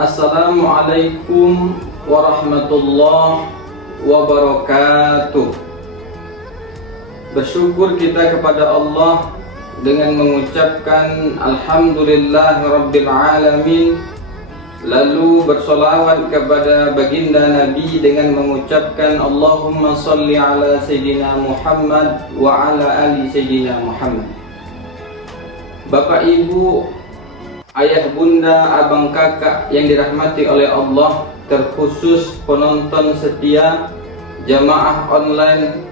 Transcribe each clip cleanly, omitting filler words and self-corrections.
Assalamualaikum warahmatullahi wabarakatuh. Bersyukur kita kepada Allah dengan mengucapkan Alhamdulillahirabbil alamin, lalu bersolawat kepada baginda Nabi dengan mengucapkan Allahumma salli ala Sayyidina Muhammad wa ala ali Sayyidina Muhammad. Bapak Ibu, ayah bunda, abang kakak yang dirahmati oleh Allah, terkhusus penonton setia jamaah online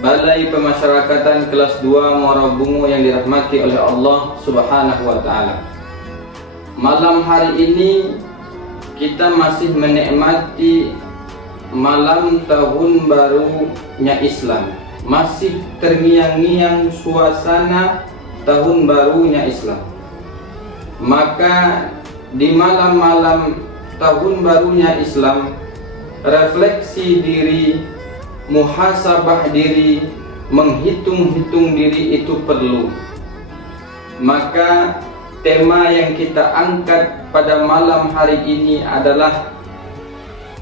Balai Pemasyarakatan kelas 2 Muara Bungo yang dirahmati oleh Allah Subhanahu wa taala. Malam hari ini kita masih menikmati malam tahun barunya Islam. Masih terngiang-ngiang suasana tahun barunya Islam. Maka di malam-malam tahun barunya Islam, refleksi diri, muhasabah diri, menghitung-hitung diri itu perlu. Maka tema yang kita angkat pada malam hari ini adalah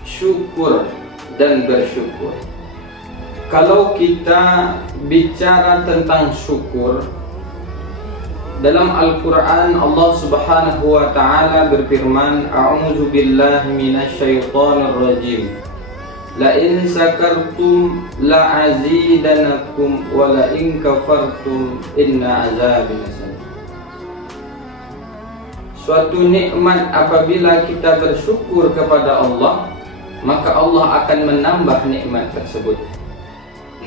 syukur dan bersyukur. Kalau kita bicara tentang syukur, dalam Al-Quran Allah Subhanahu wa ta'ala berfirman, A'udzu billahi minasyaitonir rajim. La in sakartum la azidanakum wa la in kafartum inna azabi lasadid. Suatu nikmat apabila kita bersyukur kepada Allah, maka Allah akan menambah nikmat tersebut.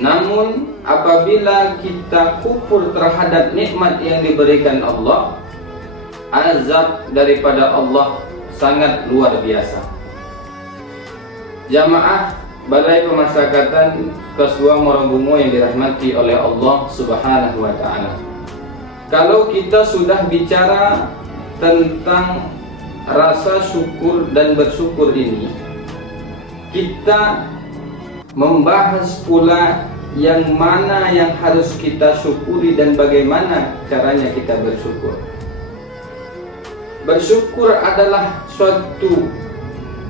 Namun apabila kita kufur terhadap nikmat yang diberikan Allah, azab daripada Allah sangat luar biasa. Jamaah Balai Pemasyarakatan kelas 2 Muara Bungo yang dirahmati oleh Allah Subhanahu wa taala. Kalau kita sudah bicara tentang rasa syukur dan bersyukur ini, kita membahas pula yang mana yang harus kita syukuri dan bagaimana caranya kita bersyukur. Bersyukur adalah suatu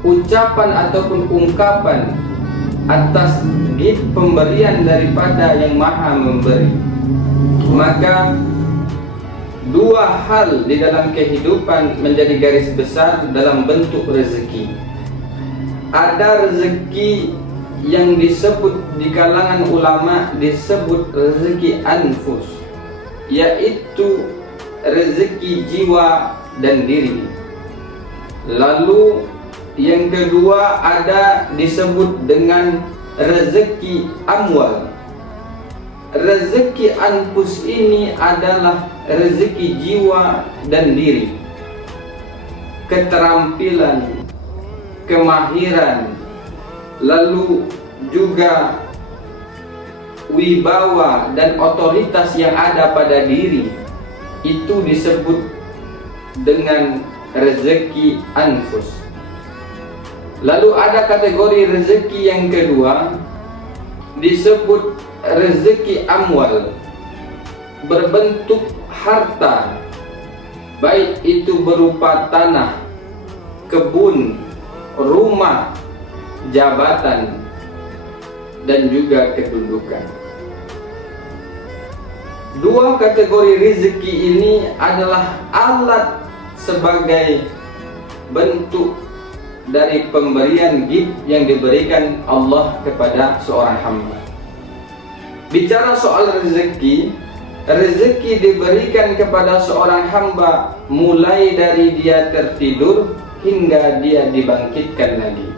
ucapan ataupun ungkapan atas gift pemberian daripada yang maha memberi. Maka dua hal di dalam kehidupan menjadi garis besar dalam bentuk rezeki. Ada rezeki yang disebut di kalangan ulama disebut rezeki anfus, yaitu rezeki jiwa dan diri. Lalu yang kedua ada disebut dengan rezeki amwal. Rezeki anfus ini adalah rezeki jiwa dan diri. Keterampilan, kemahiran, lalu juga wibawa dan otoritas yang ada pada diri, itu disebut dengan rezeki anfus. Lalu ada kategori rezeki yang kedua disebut rezeki amwal, berbentuk harta, baik itu berupa tanah, kebun, rumah, jabatan, dan juga kedudukan. Dua kategori rezeki ini adalah alat sebagai bentuk dari pemberian gift yang diberikan Allah kepada seorang hamba. Bicara soal rezeki, rezeki diberikan kepada seorang hamba mulai dari dia tertidur hingga dia dibangkitkan lagi.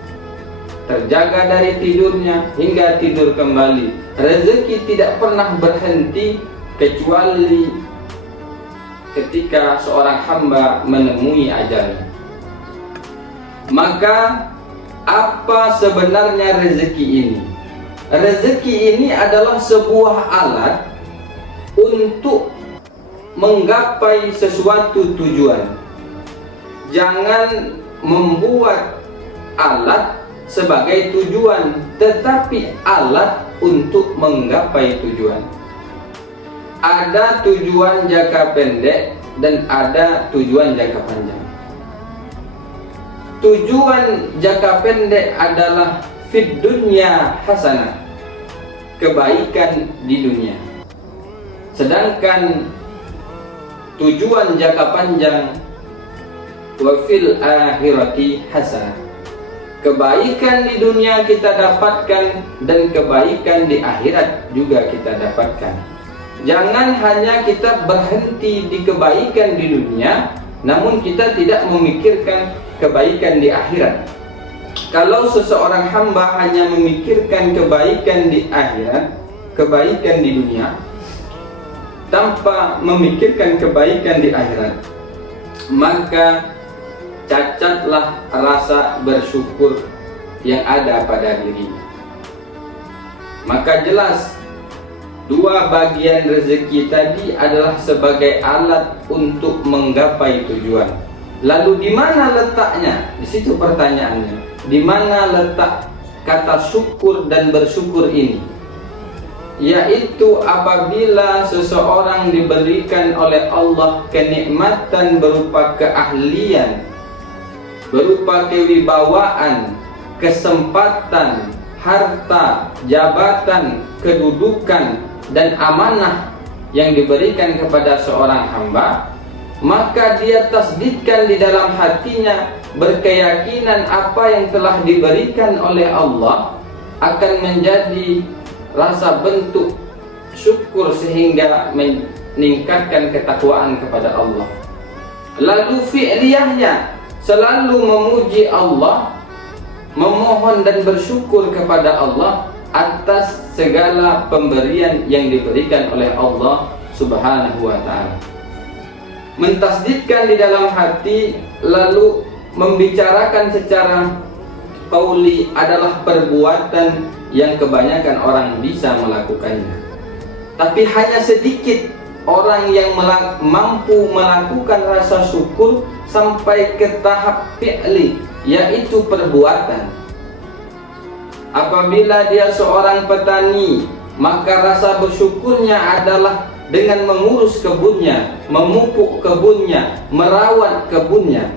Terjaga dari tidurnya hingga tidur kembali. Rezeki tidak pernah berhenti kecuali ketika seorang hamba menemui ajalnya. Maka apa sebenarnya rezeki ini? Rezeki ini adalah sebuah alat untuk menggapai sesuatu tujuan. Jangan membuat alat sebagai tujuan, tetapi alat untuk menggapai tujuan. Ada tujuan jangka pendek dan ada tujuan jangka panjang. tujuan jangka pendek adalah fid dunya hasanah, kebaikan di dunia. Sedangkan tujuan jangka panjang wa fil akhirati hasanah, kebaikan di dunia kita dapatkan dan kebaikan di akhirat juga kita dapatkan. Jangan hanya kita berhenti di kebaikan di dunia, namun kita tidak memikirkan kebaikan di akhirat. Kalau seseorang hamba hanya memikirkan kebaikan di akhirat, kebaikan di dunia, tanpa memikirkan kebaikan di akhirat, maka cacatlah rasa bersyukur yang ada pada dirinya. Maka jelas dua bagian rezeki tadi adalah sebagai alat untuk menggapai tujuan. Lalu di mana letaknya? Di situ pertanyaannya. Di mana letak kata syukur dan bersyukur ini? Yaitu apabila seseorang diberikan oleh Allah kenikmatan berupa keahlian, berupa kewibawaan, kesempatan, harta, jabatan, kedudukan, dan amanah yang diberikan kepada seorang hamba, maka dia tasdidkan di dalam hatinya, berkeyakinan apa yang telah diberikan oleh Allah akan menjadi rasa bentuk syukur sehingga meningkatkan ketakwaan kepada Allah. Lalu fi'liyahnya selalu memuji Allah, memohon dan bersyukur kepada Allah atas segala pemberian yang diberikan oleh Allah Subhanahu wa ta'ala. Mentasdidkan di dalam hati, lalu membicarakan secara qauli adalah perbuatan yang kebanyakan orang bisa melakukannya. Tapi hanya sedikit orang yang mampu melakukan rasa syukur sampai ke tahap fi'li, yaitu perbuatan. Apabila dia seorang petani, maka rasa bersyukurnya adalah dengan mengurus kebunnya, memupuk kebunnya, merawat kebunnya.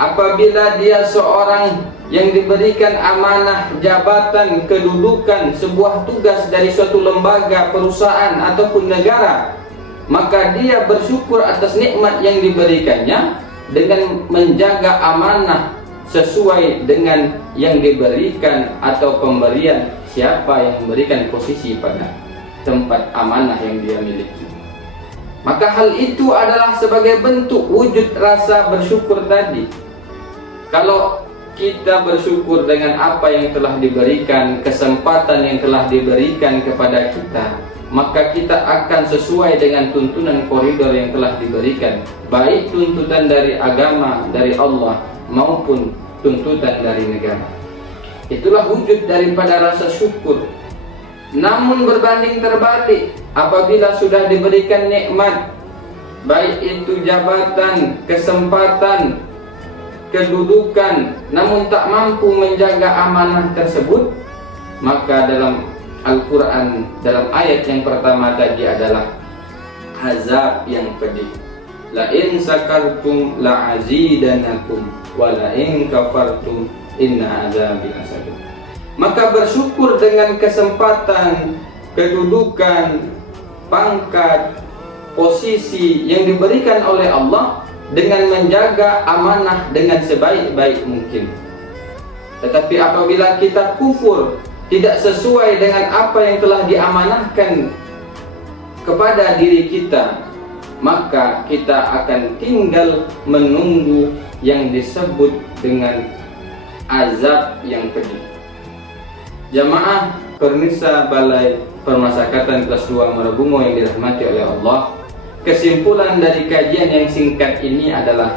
Apabila dia seorang yang diberikan amanah, jabatan, kedudukan, sebuah tugas dari suatu lembaga, perusahaan ataupun negara, maka dia bersyukur atas nikmat yang diberikannya dengan menjaga amanah sesuai dengan yang diberikan atau pemberian siapa yang memberikan posisi pada tempat amanah yang dia miliki. Maka hal itu adalah sebagai bentuk wujud rasa bersyukur tadi. Kalau kita bersyukur dengan apa yang telah diberikan, kesempatan yang telah diberikan kepada kita, maka kita akan sesuai dengan tuntunan koridor yang telah diberikan, baik tuntutan dari agama, dari Allah, maupun tuntutan dari negara. Itulah wujud daripada rasa syukur. Namun berbanding terbalik, apabila sudah diberikan nikmat, baik itu jabatan, kesempatan, kedudukan, namun tak mampu menjaga amanah tersebut, maka dalam Al-Quran, dalam ayat yang pertama tadi adalah azab yang pedih. La in sakartum la azidanakum wa la in kafartum inna azabi lasadid. Maka bersyukur dengan kesempatan, kedudukan, pangkat, posisi yang diberikan oleh Allah dengan menjaga amanah dengan sebaik-baik mungkin. Tetapi apabila kita kufur, tidak sesuai dengan apa yang telah diamanahkan kepada diri kita, maka kita akan tinggal menunggu yang disebut dengan azab yang pedih. Jamaah Pernisa Balai Permasyarakatan kelas 2 Muarabungo yang dirahmati oleh Allah, kesimpulan dari kajian yang singkat ini adalah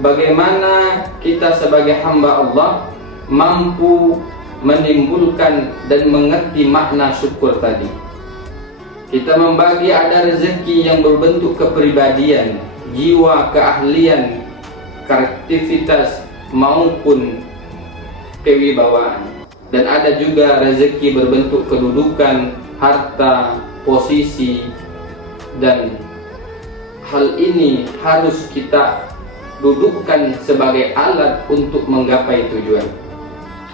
bagaimana kita sebagai hamba Allah mampu menimbulkan dan mengerti makna syukur tadi. Kita membagi ada rezeki yang berbentuk kepribadian, jiwa, keahlian, kreativitas maupun kewibawaan. Dan ada juga rezeki berbentuk kedudukan, harta, posisi, dan hal ini harus kita dudukkan sebagai alat untuk menggapai tujuan.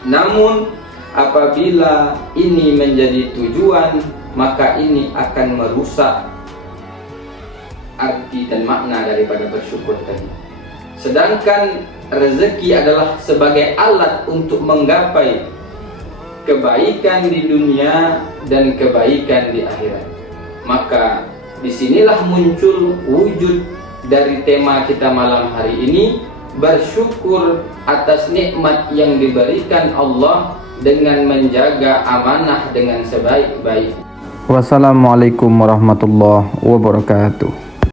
Namun apabila ini menjadi tujuan, maka ini akan merusak arti dan makna daripada bersyukur tadi. Sedangkan rezeki adalah sebagai alat untuk menggapai kebaikan di dunia dan kebaikan di akhirat. Maka disinilah muncul wujud dari tema kita malam hari ini, bersyukur atas nikmat yang diberikan Allah dengan menjaga amanah dengan sebaik-baik. Wassalamualaikum warahmatullahi wabarakatuh.